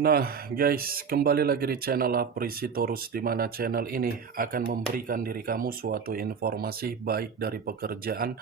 Nah guys, kembali lagi di channel Aprisitorus, di mana channel ini akan memberikan diri kamu suatu informasi baik dari pekerjaan,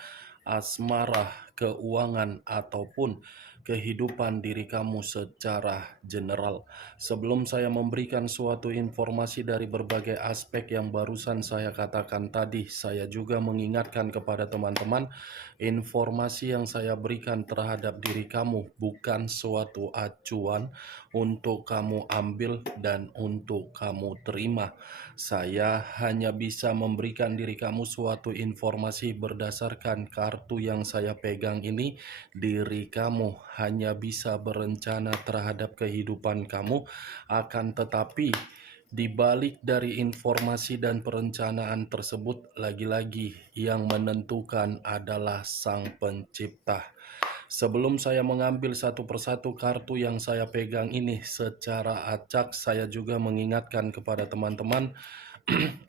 asmara, keuangan, ataupun kehidupan diri kamu secara general. Sebelum saya memberikan suatu informasi dari berbagai aspek yang barusan saya katakan tadi, saya juga mengingatkan kepada teman-teman, informasi yang saya berikan terhadap diri kamu bukan suatu acuan untuk kamu ambil dan untuk kamu terima. Saya hanya bisa memberikan diri kamu suatu informasi berdasarkan kartu yang saya pegang ini. Diri kamu hanya bisa berencana terhadap kehidupan kamu, akan tetapi di balik dari informasi dan perencanaan tersebut, lagi-lagi yang menentukan adalah Sang Pencipta. Sebelum saya mengambil satu persatu kartu yang saya pegang ini secara acak, saya juga mengingatkan kepada teman-teman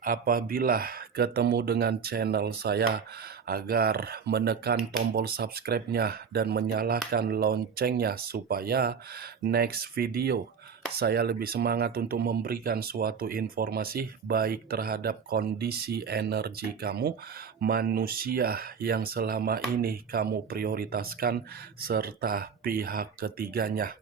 apabila ketemu dengan channel saya agar menekan tombol subscribe-nya dan menyalakan loncengnya supaya next video saya lebih semangat untuk memberikan suatu informasi baik terhadap kondisi energi kamu, manusia yang selama ini kamu prioritaskan, serta pihak ketiganya.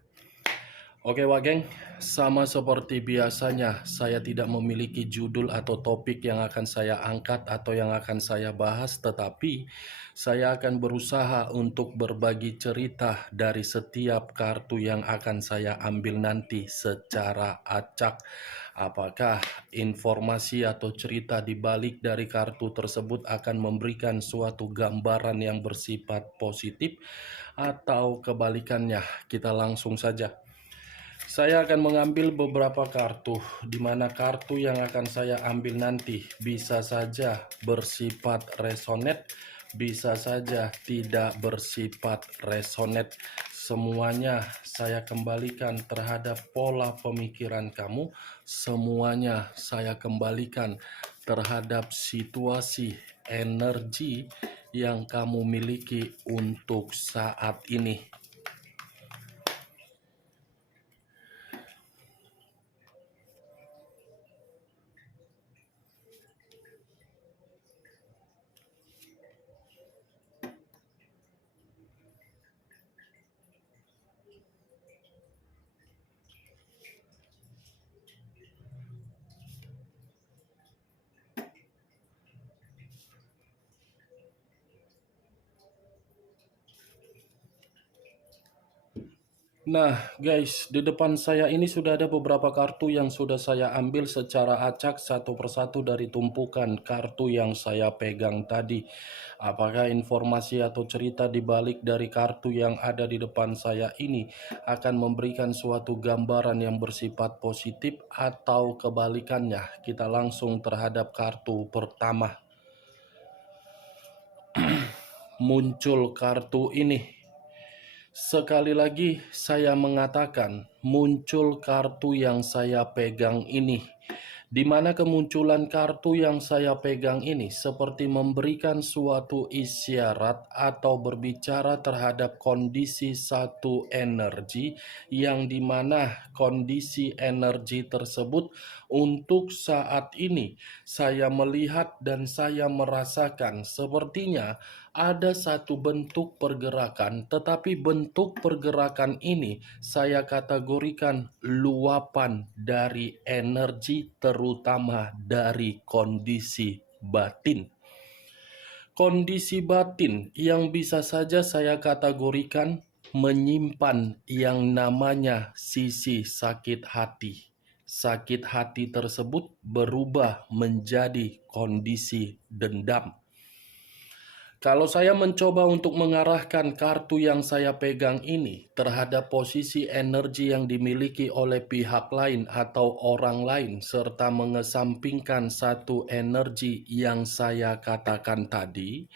Oke Wak Geng, sama seperti biasanya saya tidak memiliki judul atau topik yang akan saya angkat atau yang akan saya bahas, tetapi saya akan berusaha untuk berbagi cerita dari setiap kartu yang akan saya ambil nanti secara acak. Apakah informasi atau cerita di balik dari kartu tersebut akan memberikan suatu gambaran yang bersifat positif atau kebalikannya? Kita langsung saja. Saya akan mengambil beberapa kartu, di mana kartu yang akan saya ambil nanti bisa saja bersifat resonate, bisa saja tidak bersifat resonate. Semuanya saya kembalikan terhadap pola pemikiran kamu, semuanya saya kembalikan terhadap situasi energi yang kamu miliki untuk saat ini. Nah guys, di depan saya ini sudah ada beberapa kartu yang sudah saya ambil secara acak satu persatu dari tumpukan kartu yang saya pegang tadi. Apakah informasi atau cerita di balik dari kartu yang ada di depan saya ini akan memberikan suatu gambaran yang bersifat positif atau kebalikannya? Kita langsung terhadap kartu pertama. Muncul kartu ini. Sekali lagi saya mengatakan, muncul kartu yang saya pegang ini, di mana kemunculan kartu yang saya pegang ini seperti memberikan suatu isyarat atau berbicara terhadap kondisi satu energi, yang dimana kondisi energi tersebut untuk saat ini saya melihat dan saya merasakan sepertinya ada satu bentuk pergerakan, tetapi bentuk pergerakan ini saya kategorikan luapan dari energi, terutama dari kondisi batin. Kondisi batin yang bisa saja saya kategorikan menyimpan yang namanya sisi sakit hati. Sakit hati tersebut berubah menjadi kondisi dendam. Kalau saya mencoba untuk mengarahkan kartu yang saya pegang ini terhadap posisi energi yang dimiliki oleh pihak lain atau orang lain, serta mengesampingkan satu energi yang saya katakan tadi,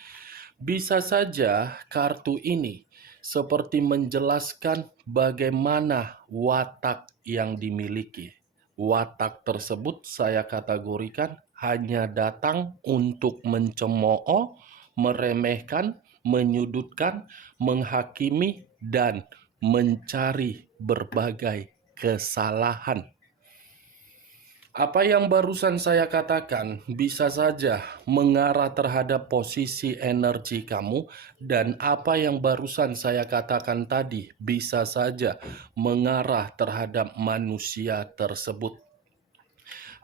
bisa saja kartu ini seperti menjelaskan bagaimana watak yang dimiliki. Watak tersebut saya kategorikan hanya datang untuk mencemooh, meremehkan, menyudutkan, menghakimi, dan mencari berbagai kesalahan. Apa yang barusan saya katakan bisa saja mengarah terhadap posisi energi kamu, dan apa yang barusan saya katakan tadi bisa saja mengarah terhadap manusia tersebut.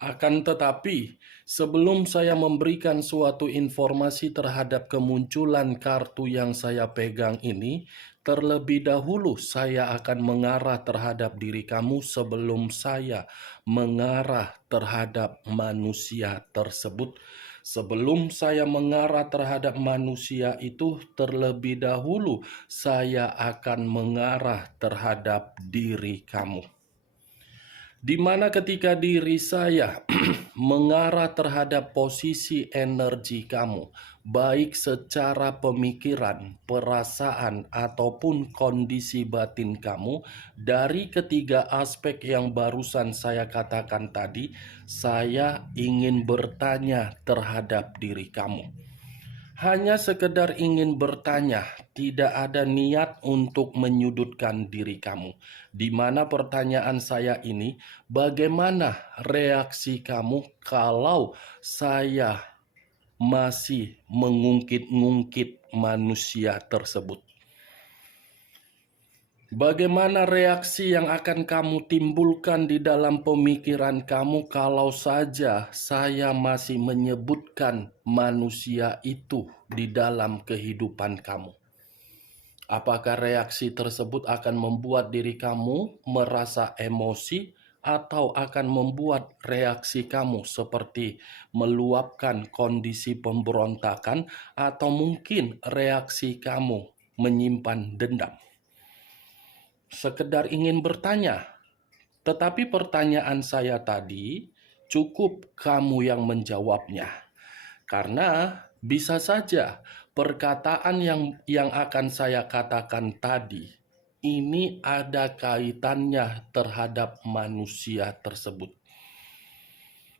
Akan tetapi, sebelum saya memberikan suatu informasi terhadap kemunculan kartu yang saya pegang ini, terlebih dahulu saya akan mengarah terhadap diri kamu sebelum saya mengarah terhadap manusia tersebut. Sebelum saya mengarah terhadap manusia itu, terlebih dahulu saya akan mengarah terhadap diri kamu. Di mana ketika diri saya mengarah terhadap posisi energi kamu, baik secara pemikiran, perasaan, ataupun kondisi batin kamu, dari ketiga aspek yang barusan saya katakan tadi, saya ingin bertanya terhadap diri kamu. Hanya sekedar ingin bertanya, tidak ada niat untuk menyudutkan diri kamu. Di mana pertanyaan saya ini, bagaimana reaksi kamu kalau saya masih mengungkit-ungkit manusia tersebut? Bagaimana reaksi yang akan kamu timbulkan di dalam pemikiran kamu kalau saja saya masih menyebutkan manusia itu di dalam kehidupan kamu? Apakah reaksi tersebut akan membuat diri kamu merasa emosi, atau akan membuat reaksi kamu seperti meluapkan kondisi pemberontakan, atau mungkin reaksi kamu menyimpan dendam? Sekedar ingin bertanya, tetapi pertanyaan saya tadi cukup kamu yang menjawabnya. Karena bisa saja perkataan yang akan saya katakan tadi ini ada kaitannya terhadap manusia tersebut,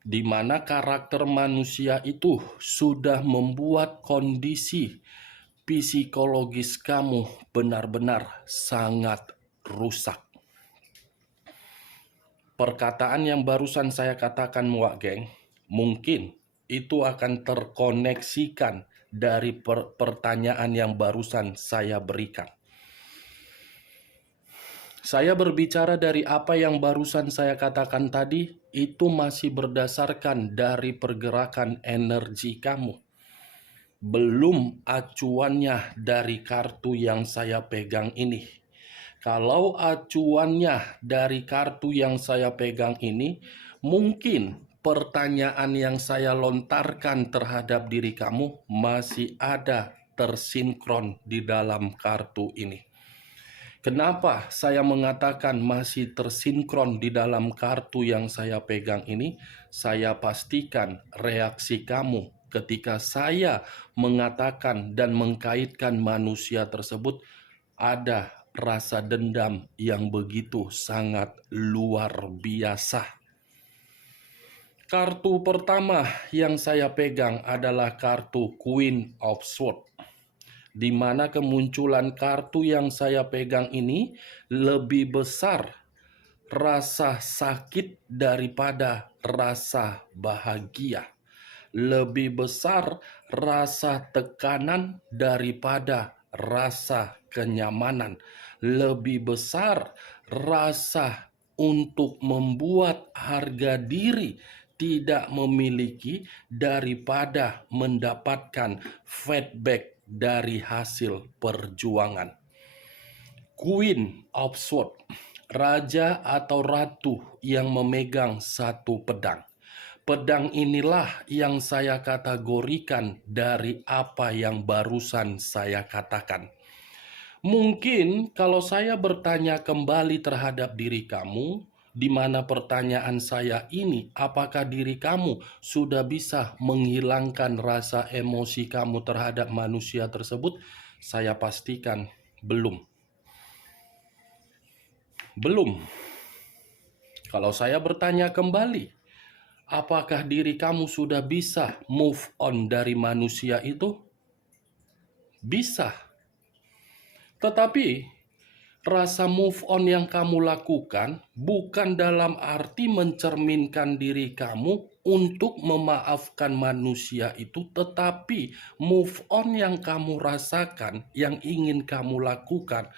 di mana karakter manusia itu sudah membuat kondisi psikologis kamu benar-benar sangat rusak. Perkataan yang barusan saya katakan, Muak Geng, mungkin itu akan terkoneksikan dari pertanyaan yang barusan saya berikan. Saya berbicara dari apa yang barusan saya katakan tadi, itu masih berdasarkan dari pergerakan energi kamu. Belum acuannya dari kartu yang saya pegang ini. Kalau acuannya dari kartu yang saya pegang ini, mungkin pertanyaan yang saya lontarkan terhadap diri kamu masih ada tersinkron di dalam kartu ini. Kenapa saya mengatakan masih tersinkron di dalam kartu yang saya pegang ini? Saya pastikan reaksi kamu ketika saya mengatakan dan mengkaitkan manusia tersebut ada rasa dendam yang begitu sangat luar biasa. Kartu pertama yang saya pegang adalah kartu Queen of Swords, di mana kemunculan kartu yang saya pegang ini lebih besar rasa sakit daripada rasa bahagia. Lebih besar rasa tekanan daripada rasa kenyamanan. Lebih besar rasa untuk membuat harga diri tidak memiliki daripada mendapatkan feedback dari hasil perjuangan. Queen of Swords, raja atau ratu yang memegang satu pedang. Pedang inilah yang saya kategorikan dari apa yang barusan saya katakan. Mungkin kalau saya bertanya kembali terhadap diri kamu, di mana pertanyaan saya ini, apakah diri kamu sudah bisa menghilangkan rasa emosi kamu terhadap manusia tersebut? Saya pastikan belum. Belum. Kalau saya bertanya kembali, apakah diri kamu sudah bisa move on dari manusia itu? Bisa. Tetapi rasa move on yang kamu lakukan bukan dalam arti mencerminkan diri kamu untuk memaafkan manusia itu, tetapi move on yang kamu rasakan, yang ingin kamu lakukan,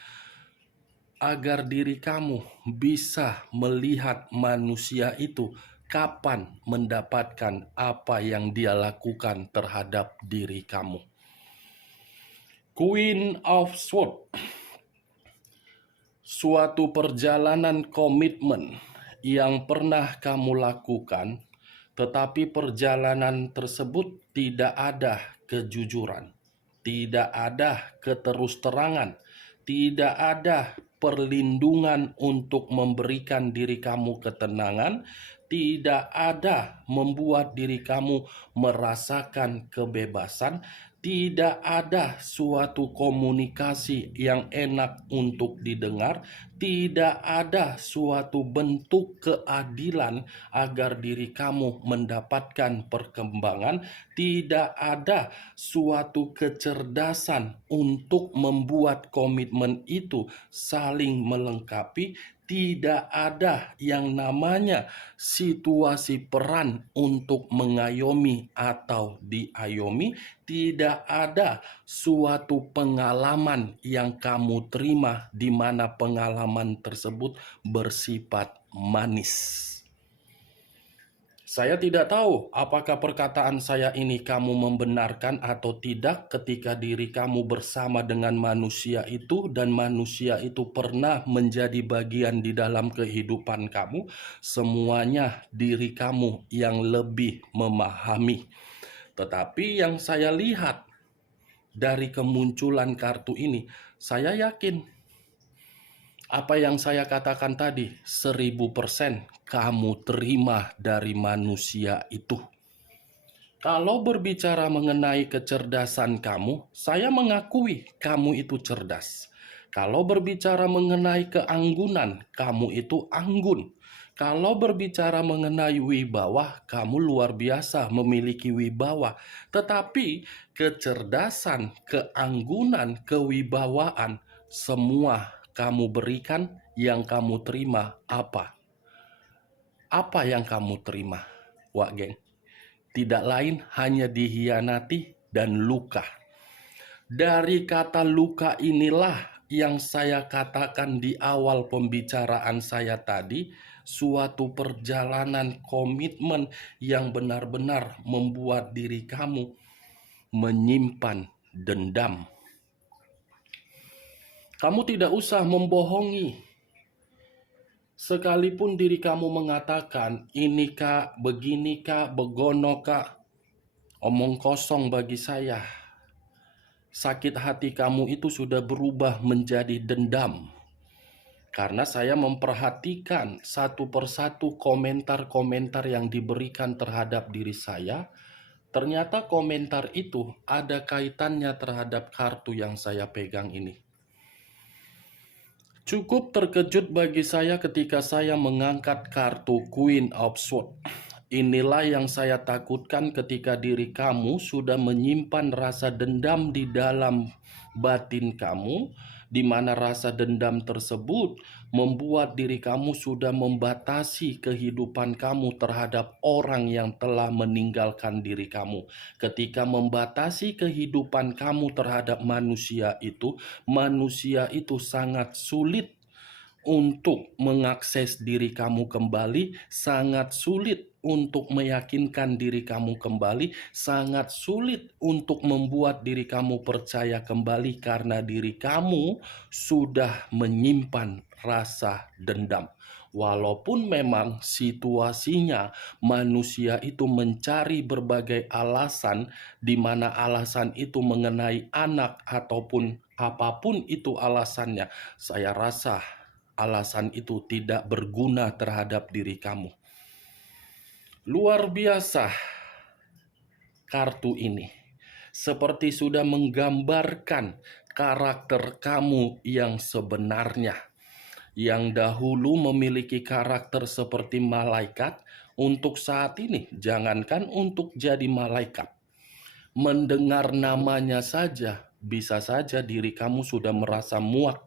agar diri kamu bisa melihat manusia itu kapan mendapatkan apa yang dia lakukan terhadap diri kamu. Queen of Swords, suatu perjalanan komitmen yang pernah kamu lakukan, tetapi perjalanan tersebut tidak ada kejujuran, tidak ada keterus-terangan, tidak ada perlindungan untuk memberikan diri kamu ketenangan, tidak ada membuat diri kamu merasakan kebebasan, tidak ada suatu komunikasi yang enak untuk didengar, tidak ada suatu bentuk keadilan agar diri kamu mendapatkan perkembangan, tidak ada suatu kecerdasan untuk membuat komitmen itu saling melengkapi, tidak ada yang namanya situasi peran untuk mengayomi atau diayomi, tidak ada suatu pengalaman yang kamu terima di mana pengalaman tersebut bersifat manis. Saya tidak tahu apakah perkataan saya ini kamu membenarkan atau tidak ketika diri kamu bersama dengan manusia itu dan manusia itu pernah menjadi bagian di dalam kehidupan kamu. Semuanya diri kamu yang lebih memahami. Tetapi yang saya lihat dari kemunculan kartu ini, saya yakin apa yang saya katakan tadi, 1000% kamu terima dari manusia itu. Kalau berbicara mengenai kecerdasan kamu, saya mengakui kamu itu cerdas. Kalau berbicara mengenai keanggunan, kamu itu anggun. Kalau berbicara mengenai wibawa, kamu luar biasa memiliki wibawa. Tetapi kecerdasan, keanggunan, kewibawaan, semua kamu berikan, yang kamu terima apa? Apa yang kamu terima, Wak Geng? Tidak lain hanya dihianati dan luka. Dari kata luka inilah yang saya katakan di awal pembicaraan saya tadi, suatu perjalanan komitmen yang benar-benar membuat diri kamu menyimpan dendam. Kamu tidak usah membohongi. Sekalipun diri kamu mengatakan, ini kak, begini kak, begono kak, omong kosong bagi saya. Sakit hati kamu itu sudah berubah menjadi dendam. Karena saya memperhatikan satu persatu komentar-komentar yang diberikan terhadap diri saya. Ternyata komentar itu ada kaitannya terhadap kartu yang saya pegang ini. Cukup terkejut bagi saya ketika saya mengangkat kartu Queen of Swords. Inilah yang saya takutkan ketika diri kamu sudah menyimpan rasa dendam di dalam batin kamu, di mana rasa dendam tersebut membuat diri kamu sudah membatasi kehidupan kamu terhadap orang yang telah meninggalkan diri kamu. Ketika membatasi kehidupan kamu terhadap manusia itu sangat sulit untuk mengakses diri kamu kembali, sangat sulit untuk meyakinkan diri kamu kembali, sangat sulit untuk membuat diri kamu percaya kembali karena diri kamu sudah menyimpan rasa dendam. Walaupun memang situasinya manusia itu mencari berbagai alasan, di mana alasan itu mengenai anak ataupun apapun itu alasannya, saya rasa alasan itu tidak berguna terhadap diri kamu. Luar biasa kartu ini. Seperti sudah menggambarkan karakter kamu yang sebenarnya. Yang dahulu memiliki karakter seperti malaikat, untuk saat ini jangankan untuk jadi malaikat. Mendengar namanya saja bisa saja diri kamu sudah merasa muak.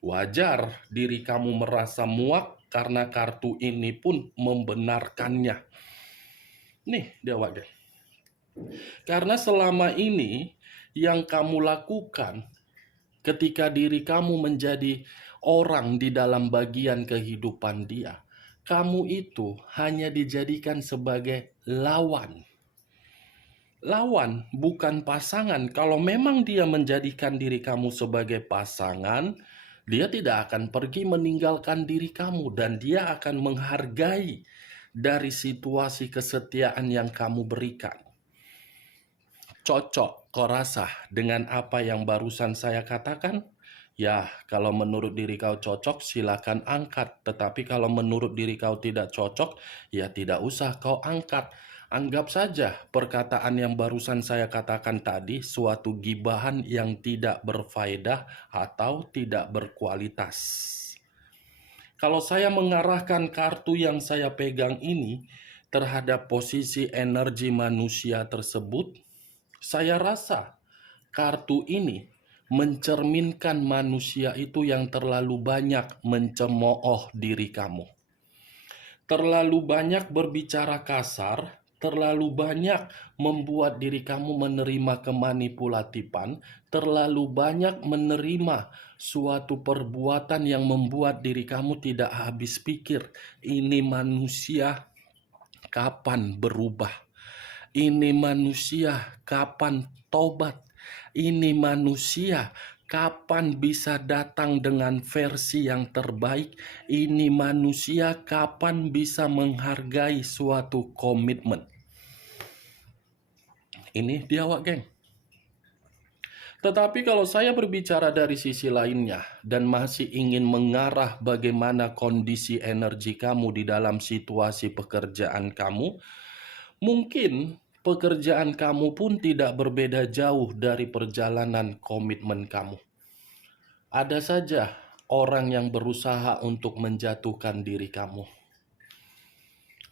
Wajar diri kamu merasa muak karena kartu ini pun membenarkannya. Nih, Dewa Geng. Karena selama ini yang kamu lakukan ketika diri kamu menjadi orang di dalam bagian kehidupan dia, kamu itu hanya dijadikan sebagai lawan. Lawan, bukan pasangan. Kalau memang dia menjadikan diri kamu sebagai pasangan, dia tidak akan pergi meninggalkan diri kamu dan dia akan menghargai dari situasi kesetiaan yang kamu berikan. Cocok kau rasa dengan apa yang barusan saya katakan? Ya, kalau menurut diri kau cocok, silakan angkat. Tetapi kalau menurut diri kau tidak cocok, ya tidak usah kau angkat. Anggap saja perkataan yang barusan saya katakan tadi suatu gibahan yang tidak berfaedah atau tidak berkualitas. Kalau saya mengarahkan kartu yang saya pegang ini terhadap posisi energi manusia tersebut, saya rasa kartu ini mencerminkan manusia itu yang terlalu banyak mencemooh diri kamu. Terlalu banyak berbicara kasar, terlalu banyak membuat diri kamu menerima kemanipulatifan, terlalu banyak menerima suatu perbuatan yang membuat diri kamu tidak habis pikir. Ini manusia kapan berubah? Ini manusia kapan tobat? Ini manusia kapan bisa datang dengan versi yang terbaik? Ini manusia kapan bisa menghargai suatu komitmen? Ini dia, Wak Geng. Tetapi kalau saya berbicara dari sisi lainnya dan masih ingin mengarah bagaimana kondisi energi kamu di dalam situasi pekerjaan kamu, mungkin pekerjaan kamu pun tidak berbeda jauh dari perjalanan komitmen kamu. Ada saja orang yang berusaha untuk menjatuhkan diri kamu.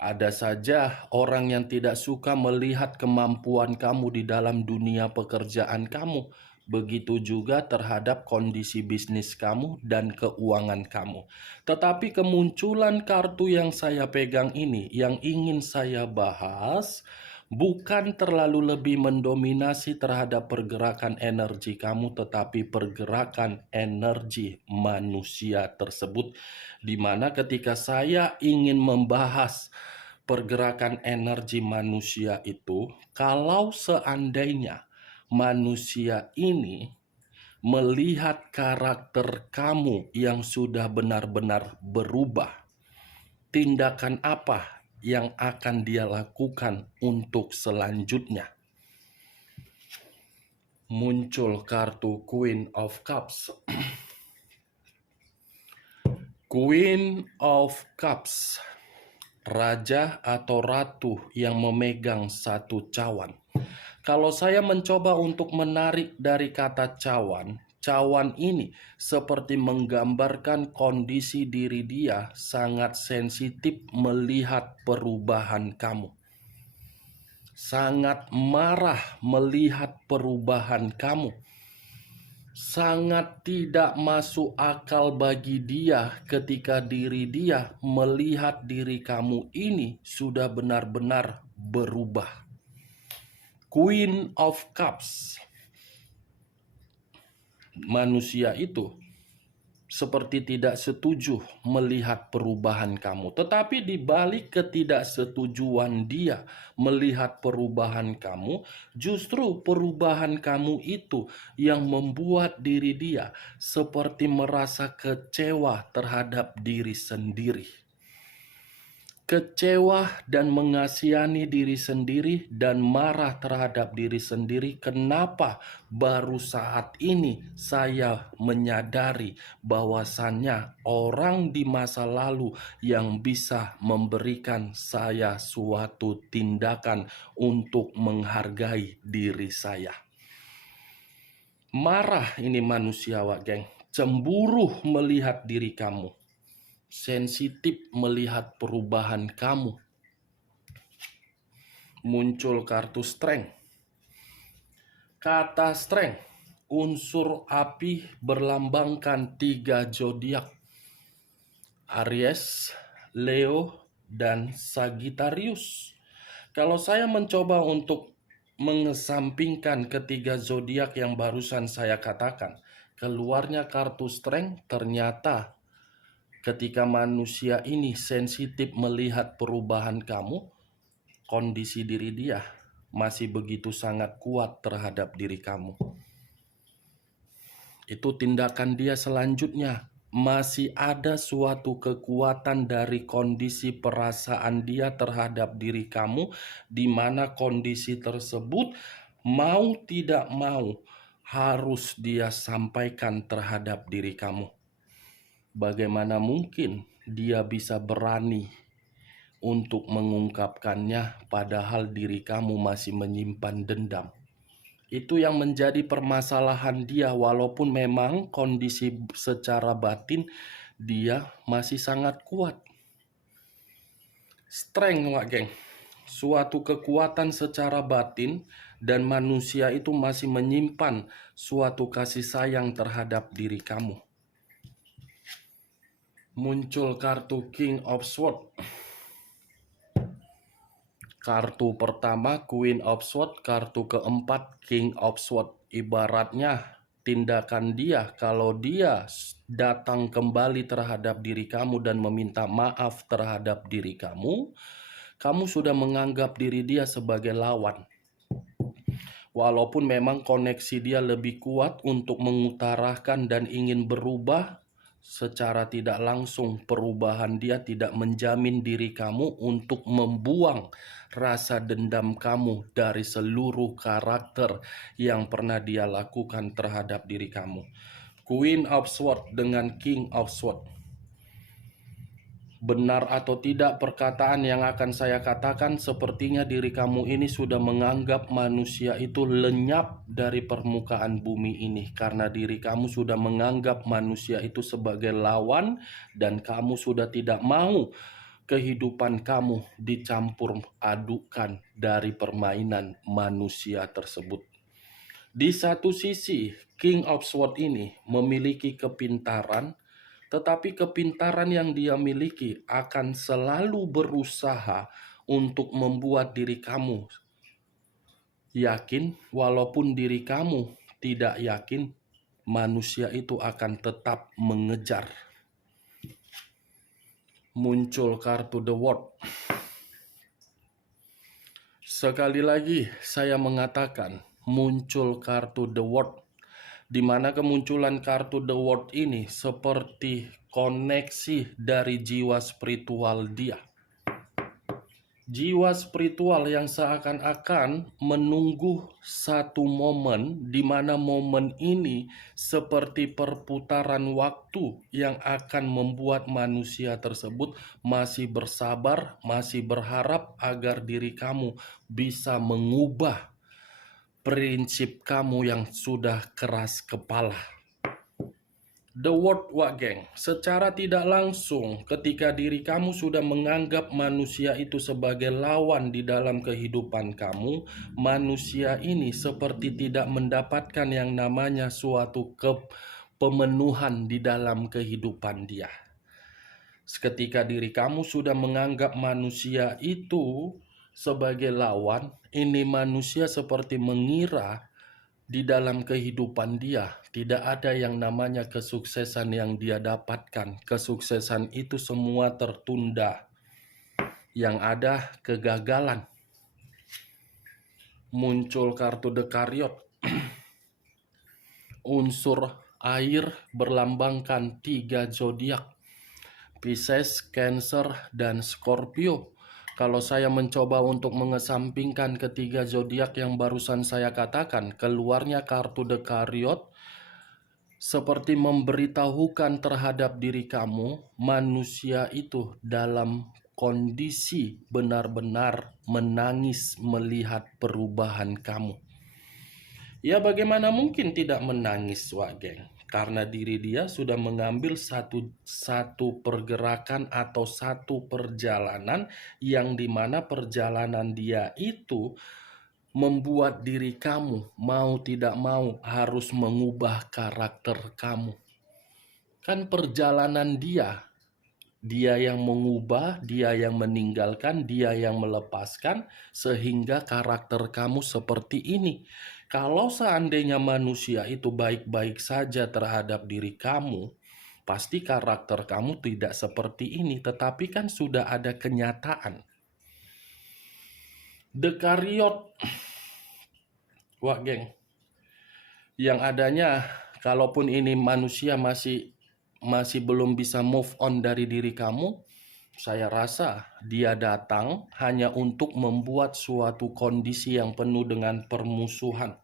Ada saja orang yang tidak suka melihat kemampuan kamu di dalam dunia pekerjaan kamu. Begitu juga terhadap kondisi bisnis kamu dan keuangan kamu. Tetapi kemunculan kartu yang saya pegang ini, yang ingin saya bahas, bukan terlalu lebih mendominasi terhadap pergerakan energi kamu, tetapi pergerakan energi manusia tersebut. Di mana ketika saya ingin membahas pergerakan energi manusia itu, kalau seandainya manusia ini melihat karakter kamu yang sudah benar-benar berubah, tindakan apa yang akan dia lakukan untuk selanjutnya? Muncul kartu Queen of Cups. Queen of Cups, raja atau ratu yang memegang satu cawan. Kalau saya mencoba untuk menarik dari kata cawan, cawan ini seperti menggambarkan kondisi diri dia sangat sensitif melihat perubahan kamu. Sangat marah melihat perubahan kamu. Sangat tidak masuk akal bagi dia ketika diri dia melihat diri kamu ini sudah benar-benar berubah. Queen of Cups. Manusia itu seperti tidak setuju melihat perubahan kamu. Tetapi di balik ketidaksetujuan dia melihat perubahan kamu, justru perubahan kamu itu yang membuat diri dia seperti merasa kecewa terhadap diri sendiri. Kecewa dan mengasihani diri sendiri dan marah terhadap diri sendiri. Kenapa baru saat ini saya menyadari bahwasannya orang di masa lalu yang bisa memberikan saya suatu tindakan untuk menghargai diri saya. Marah ini manusia, Wak Geng. Cemburu melihat diri kamu. Sensitif melihat perubahan kamu. Muncul kartu strength. Kata strength unsur api berlambangkan 3 zodiak, Aries, Leo, dan Sagittarius. Kalau saya mencoba untuk mengesampingkan ketiga zodiak yang barusan saya katakan, keluarnya kartu strength. Ternyata ketika manusia ini sensitif melihat perubahan kamu, kondisi diri dia masih begitu sangat kuat terhadap diri kamu. Itu tindakan dia selanjutnya. Masih ada suatu kekuatan dari kondisi perasaan dia terhadap diri kamu, di mana kondisi tersebut mau tidak mau harus dia sampaikan terhadap diri kamu. Bagaimana mungkin dia bisa berani untuk mengungkapkannya padahal diri kamu masih menyimpan dendam? Itu yang menjadi permasalahan dia, walaupun memang kondisi secara batin dia masih sangat kuat. Strength, Wak geng, suatu kekuatan secara batin, dan manusia itu masih menyimpan suatu kasih sayang terhadap diri kamu. Muncul kartu King of Swords. Kartu pertama Queen of Swords, kartu keempat King of Swords. Ibaratnya tindakan dia, kalau dia datang kembali terhadap diri kamu dan meminta maaf terhadap diri kamu, kamu sudah menganggap diri dia sebagai lawan. Walaupun memang koneksi dia lebih kuat untuk mengutarakan dan ingin berubah, secara tidak langsung perubahan dia tidak menjamin diri kamu untuk membuang rasa dendam kamu dari seluruh karakter yang pernah dia lakukan terhadap diri kamu. Queen of Swords dengan King of Swords. Benar atau tidak perkataan yang akan saya katakan, sepertinya diri kamu ini sudah menganggap manusia itu lenyap dari permukaan bumi ini, karena diri kamu sudah menganggap manusia itu sebagai lawan, dan kamu sudah tidak mau kehidupan kamu dicampur adukan dari permainan manusia tersebut. Di satu sisi, King of Swords ini memiliki kepintaran, tetapi kepintaran yang dia miliki akan selalu berusaha untuk membuat diri kamu yakin, walaupun diri kamu tidak yakin, manusia itu akan tetap mengejar. Muncul kartu The World. Sekali lagi saya mengatakan, muncul kartu The World, di mana kemunculan kartu The World ini seperti koneksi dari jiwa spiritual dia. Jiwa spiritual yang seakan-akan menunggu satu momen, di mana momen ini seperti perputaran waktu yang akan membuat manusia tersebut masih bersabar, masih berharap agar diri kamu bisa mengubah prinsip kamu yang sudah keras kepala. The World, Wak geng, secara tidak langsung ketika diri kamu sudah menganggap manusia itu sebagai lawan di dalam kehidupan kamu, manusia ini seperti tidak mendapatkan yang namanya suatu pemenuhan di dalam kehidupan dia. Ketika diri kamu sudah menganggap manusia itu sebagai lawan, ini manusia seperti mengira di dalam kehidupan dia tidak ada yang namanya kesuksesan yang dia dapatkan. Kesuksesan itu semua tertunda. Yang ada kegagalan. Muncul kartu The Chariot. Unsur air berlambangkan 3 zodiak, Pisces, Cancer, dan Scorpio. Kalau saya mencoba untuk mengesampingkan ketiga zodiak yang barusan saya katakan, keluarnya kartu The Chariot seperti memberitahukan terhadap diri kamu, manusia itu dalam kondisi benar-benar menangis melihat perubahan kamu. Ya, bagaimana mungkin tidak menangis, Wak geng? Karena diri dia sudah mengambil satu pergerakan atau satu perjalanan yang dimana perjalanan dia itu membuat diri kamu mau tidak mau harus mengubah karakter kamu. Kan perjalanan dia, dia yang mengubah, dia yang meninggalkan, dia yang melepaskan, sehingga karakter kamu seperti ini. Kalau seandainya manusia itu baik-baik saja terhadap diri kamu, pasti karakter kamu tidak seperti ini. Tetapi kan sudah ada kenyataan. Dekariot, wah geng, yang adanya, kalaupun ini manusia masih belum bisa move on dari diri kamu, saya rasa dia datang hanya untuk membuat suatu kondisi yang penuh dengan permusuhan.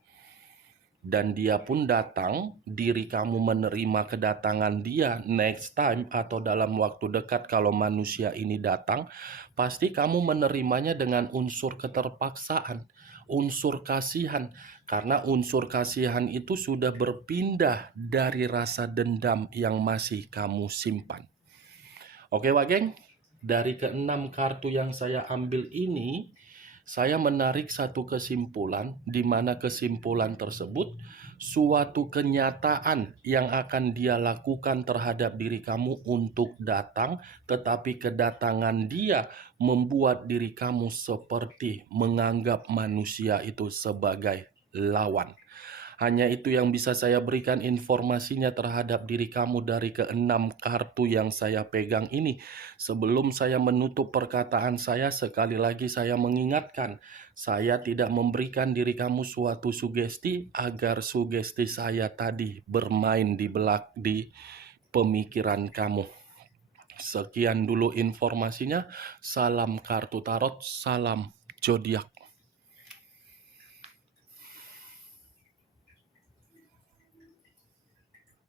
Dan dia pun datang, diri kamu menerima kedatangan dia next time atau dalam waktu dekat. Kalau manusia ini datang, pasti kamu menerimanya dengan unsur keterpaksaan, unsur kasihan. Karena unsur kasihan itu sudah berpindah dari rasa dendam yang masih kamu simpan. Oke Wak Geng, dari keenam kartu yang saya ambil ini, saya menarik satu kesimpulan, di mana kesimpulan tersebut suatu kenyataan yang akan dia lakukan terhadap diri kamu untuk datang, tetapi kedatangan dia membuat diri kamu seperti menganggap manusia itu sebagai lawan. Hanya itu yang bisa saya berikan informasinya terhadap diri kamu dari keenam kartu yang saya pegang ini. Sebelum saya menutup perkataan saya, sekali lagi saya mengingatkan, saya tidak memberikan diri kamu suatu sugesti agar sugesti saya tadi bermain di pemikiran kamu. Sekian dulu informasinya. Salam kartu tarot, salam zodiak.